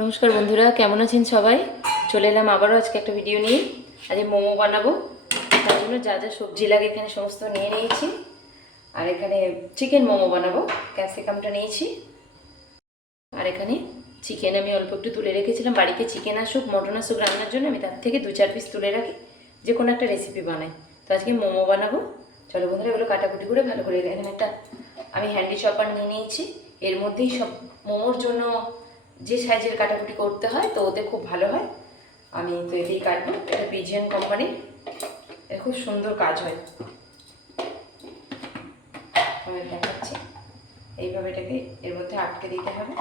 নমস্কার বন্ধুরা, কেমন আছেন সবাই? চলে এলাম আবারও আজকে একটা ভিডিও নিয়ে। আজকে মোমো বানাবো। তার জন্য যা যা সবজি লাগে এখানে সমস্ত নিয়ে নিয়েছি। আর এখানে চিকেন মোমো বানাবো, ক্যাপসিকামটা নিয়েছি। আর এখানে চিকেন আমি অল্প একটু তুলে রেখেছিলাম, বাড়িতে চিকেন আসুক মটন আসুক রান্নার জন্য আমি তার থেকে 2-4 পিস তুলে রাখি, যে কোনো একটা রেসিপি বানাই। তো আজকে মোমো বানাবো। চলো বন্ধুরা, এগুলো কাটাকুটি করে ভালো করে এখানে একটা আমি হ্যান্ডি চপার নিয়ে নিয়েছি। এর মধ্যেই সব মোমোর জন্য যে সাইজের কাটাকুটি করতে হয়, তো ওতে খুব ভালো হয়। আমি তো এতেই কাটবো। এটা পিজিএন কোম্পানির, এর খুব সুন্দর কাজ হয়। আমি দেখাচ্ছি, এইভাবে এটাকে এর মধ্যে আটকে দিতে হবে,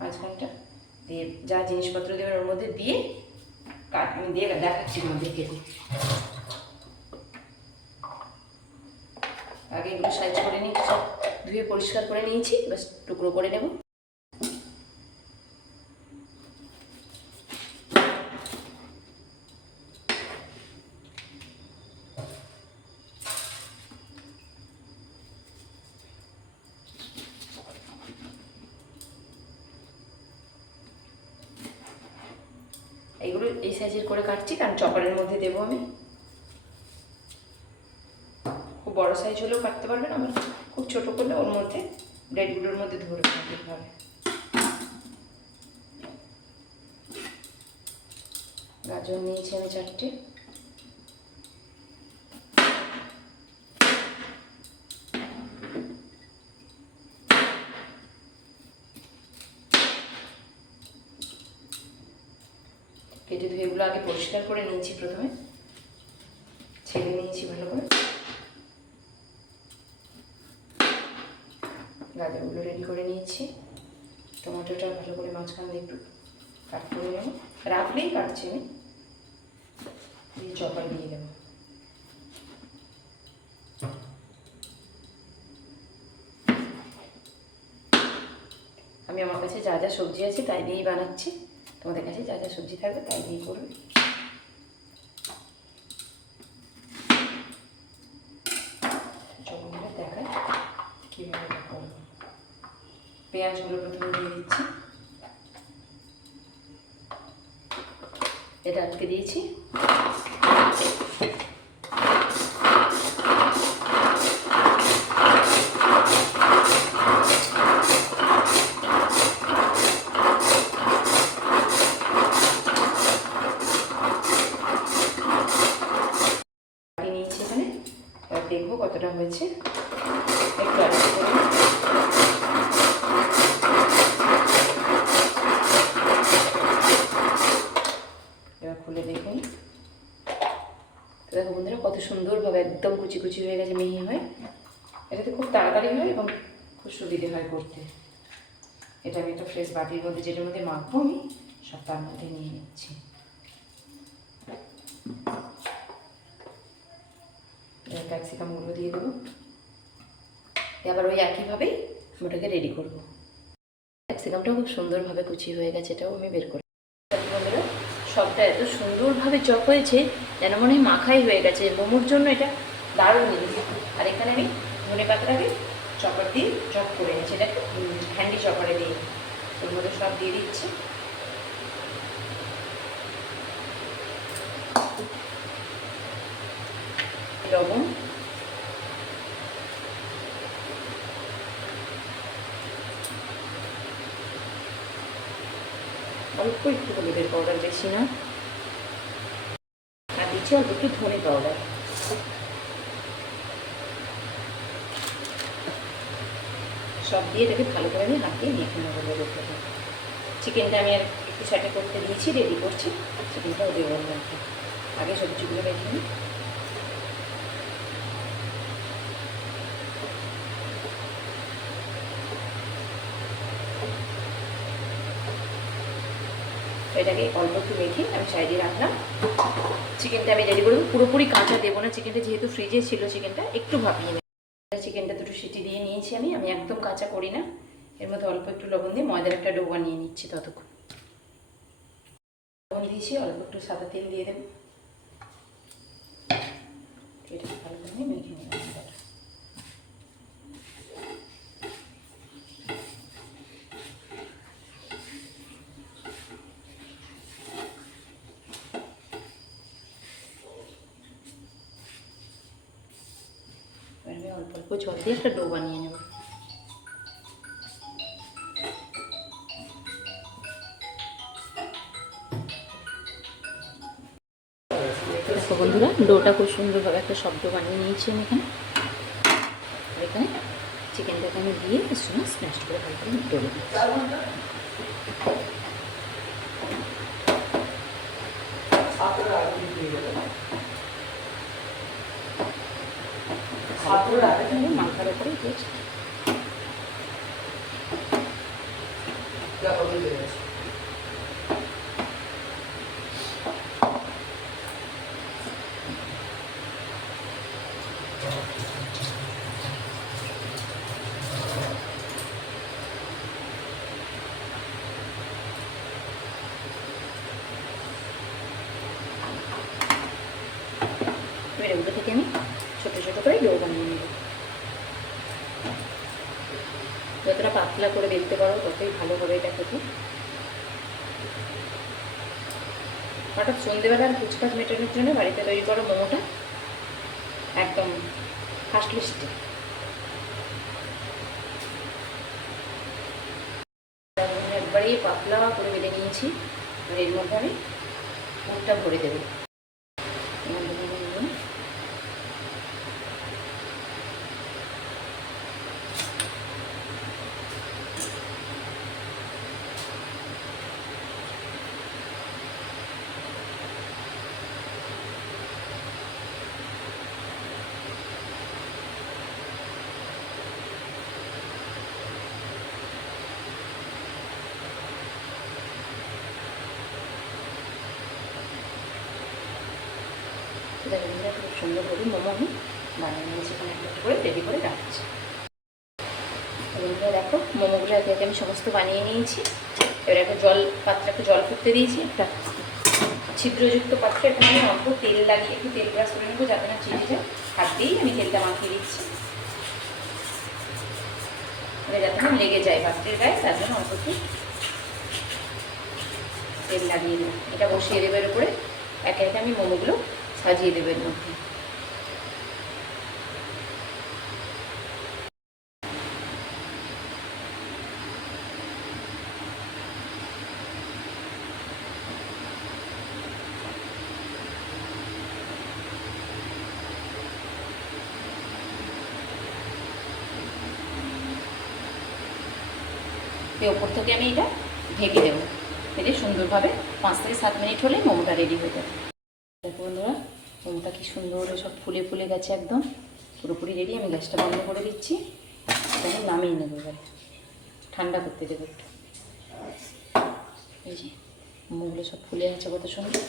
মাঝখানটা দিয়ে যা জিনিসপত্র দেবেন ওর মধ্যে দিয়ে আমি দিয়ে দেখাচ্ছি মধ্যে কেটে। আগে এগুলো সাইজ করে নিই, সব ধুয়ে পরিষ্কার করে নিয়েছি, বাস টুকরো করে নেব। এইগুলো এই সাইজের করে কাটছি, কারণ চপারের মধ্যে দেবো আমি। খুব বড় সাইজ হলেও কাটতে পারবেন, আবার খুব ছোটো করলে ওর মধ্যে ব্রেডগুলোর মধ্যে ধরবে ঠিকভাবে। গাজর নিয়েছি আমি 4টে। কেটে ধুয়ে এগুলো আগে পরিষ্কার করে নিয়েছি, প্রথমে ছেড়ে নিয়েছি ভালো করে। গাজরগুলো রেডি করে নিয়েছি। টমেটোটা ভালো করে মাঝখান দিয়ে একটু কাট করে নেব, রাখলেই কাটছি আমি, দিয়ে চপার দিয়ে দেবো। আমি আমার কাছে যা যা সবজি আছে তাই দিয়েই বানাচ্ছি, তোমাদের কাছে যা যা সবজি থাকবে তাই দিয়েই করবে। চপারগুলো দেখায় কীভাবে করবো। পেঁয়াজগুলো প্রথমে দিয়ে দিচ্ছি, এটা আটকে দিয়েছি। নিয়েছি এখানে, এবার দেখবো কতটা হয়েছে, একটু আলাদা করে। এবার খুলে দেখুন, দেখো বন্ধুরা কত সুন্দরভাবে একদম কুচি কুচি হয়ে গেছে, মিহি হয়ে। এটাতে খুব তাড়াতাড়ি হয় এবং খুব সুবিধে হয় করতে। এটা আমি একটা ফ্রেশ বাটির মধ্যে, যেটার মধ্যে মাখবো আমি, সব তার মধ্যে নিয়ে নিচ্ছি। ক্যাপসিকামগুলো দিয়ে দেবো, এবার ওই একইভাবেই ওটাকে রেডি করবো। ক্যাপসিকামটাও খুব সুন্দরভাবে কুচি হয়ে গেছে, এটাও আমি বের করি। বন্ধুরা, সবটা এত সুন্দরভাবে চপ হয়েছে যেন মনে হয় মাখাই হয়ে গেছে। মোমোর জন্য এটা দারুণ জিনিস। আর এখানে আমি ধনে পাতাটাকে চপার দিয়ে চপ করে নিচ্ছি, এটাকে হ্যান্ডি চপারে দিয়ে ওর মধ্যে সব দিয়ে দিচ্ছি। লবণ, অল্প একটু হলুদের পাউডার, বেশি না, আর দিচ্ছি অল্প একটু ধনে পাউডার। সব দিয়ে এটাকে ভালো করে আমি হাত দিয়ে মেখে নেবো বলে। চিকেনটা আমি আর একটু সাইডে করতে দিয়েছি, রেডি করছি। চিকেনটাও দেবো না, আগে সবজিগুলো রেখে নিই। এটাকে অল্প একটু মেখে আমি সাইডে রাখলাম। চিকেনটা আমি রেডি করবো, পুরোপুরি কাঁচা দেবো না চিকেনটা, যেহেতু ফ্রিজে ছিল চিকেনটা, একটু ভাপিয়ে নেব। চিকেনটা দুটো সিটি দিয়ে নিয়েছি আমি একদম কাঁচা করি না। এর মধ্যে অল্প একটু লবণ দিয়ে ময়দার একটা ডো বানিয়ে নিচ্ছি। ততক্ষণ লবণ দিয়েছি, অল্প একটু সাদা তেল দিয়ে দেবো, এটা ভালো করে মেখে নিলাম। অল্প অল্প জল দিয়ে একটা ডো বানিয়ে নেব। দেখো বন্ধুরা, ডোটা খুব সুন্দরভাবে একটা শব্দ বানিয়ে নিয়েছি আমি এখানে। এখানে চিকেনটাকে আমি দিয়ে এর সঙ্গে স্ম্যাশ করে ভালো করে ডো মাথার উপরে দিয়েছি। এবার ওগুলো থেকে আমি ছোটো ছোটো করে ডো বানিয়ে নেব। যতটা পাতলা করে বেলতে পারো ততই ভালো হবে এটা খেতে। হঠাৎ সন্ধ্যেবেলার কুচকাচ মেটানোর জন্য বাড়িতে তৈরি করো মোমোটা একদম ফার্স্ট লিস্টে। একবারেই পাতলা করে বেলে নিয়েছি। আর এর মধ্যে আমি মুখটা ভরে দেবো। খুব সুন্দরভাবে মোমো আমি বানিয়ে নিয়েছি, এখানে একটা করে রেডি করে রাখছি। দেখো মোমোগুলো একে একে আমি সমস্ত বানিয়ে নিয়েছি। এবার একটা পাত্রে একটা জল ফুটতে দিয়েছি, একটা ছিদ্রযুক্ত পাত্রে একটা আমি অল্প তেল লাগিয়ে একটু তেল ব্রাশ করে নেবো যাতে না চিটে যায়। হাত দিয়েই আমি তেলটা মাখিয়ে দিচ্ছি, যাতে না লেগে যায় পাত্রের গায়ে, তার জন্য অল্প একটু তেল লাগিয়ে দেবো। এটা বসিয়ে দেবো এর উপরে, একে একে আমি মোমোগুলো সাজিয়ে দেবো এর মধ্যে। ওপর থেকে আমি এটা ঢেকে দেবো, ঢেকে সুন্দরভাবে 5 থেকে 7 মিনিট হলে মোমোটা রেডি হয়ে যাবে। দেখো বন্ধুরা, মোমোটা কি সুন্দর সব ফুলে ফুলে গেছে, একদম পুরোপুরি রেডি। আমি গ্যাসটা বন্ধ করে দিচ্ছি, তখন নামিয়ে নেবো। এবারে ঠান্ডা করতে দেবো একটু। এই যে মোমোগুলো সব ফুলে আছে কত সুন্দর।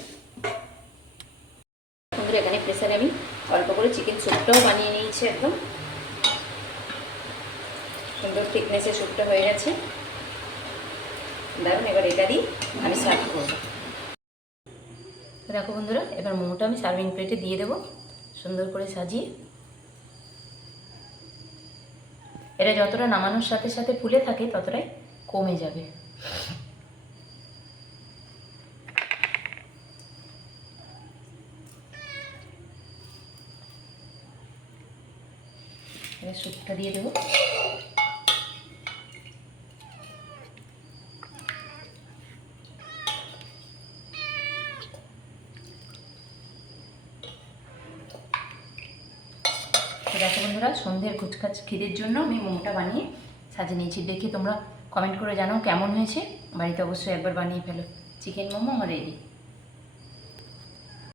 বন্ধুরা, এখানে প্রেসারে আমি অল্প করে চিকেন স্যুপটাও বানিয়ে নিয়েছি, একদম সুন্দর থিকনেসের স্যুপটা হয়ে গেছে। দারুন। এবার এটা দিয়ে আমি সার্ভ করবো। দেখো বন্ধুরা, এবার মোমোটা আমি সার্ভিং প্লেটে দিয়ে দেবো সুন্দর করে সাজিয়ে। এটা যতটা নামানোর সাথে সাথে ফুলে থাকে ততটাই কমে যাবে। এবার স্যুপটা দিয়ে দেবো। দেখো বন্ধুরা, সন্ধ্যের কুচকাচ খিদের জন্য আমি মোমোটা বানিয়ে সাজিয়ে নিয়েছি। দেখি তোমরা কমেন্ট করে জানাও কেমন হয়েছে। বাড়িতে অবশ্যই একবার বানিয়ে ফেলো। চিকেন মোমো আমার রেডি।